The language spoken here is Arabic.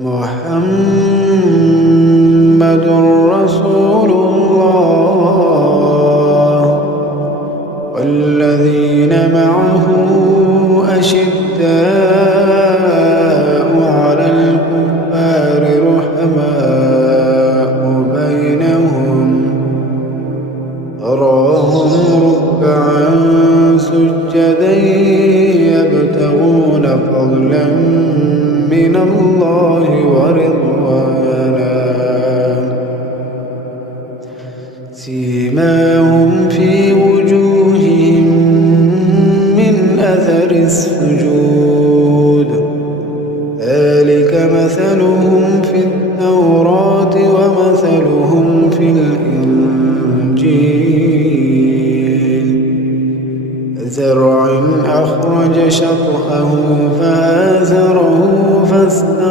محمد رسول الله والذين معه أشداء على الكفار رحماء بينهم تراهم ركعا سجدا يبتغون فضلا من الله ورضوانا سيماهم في وجوههم من أثر السجود ذلك مثلهم في التوراة ومثلهم في الإنجيل زرع أخرج شطأه فآزره فاستغلظ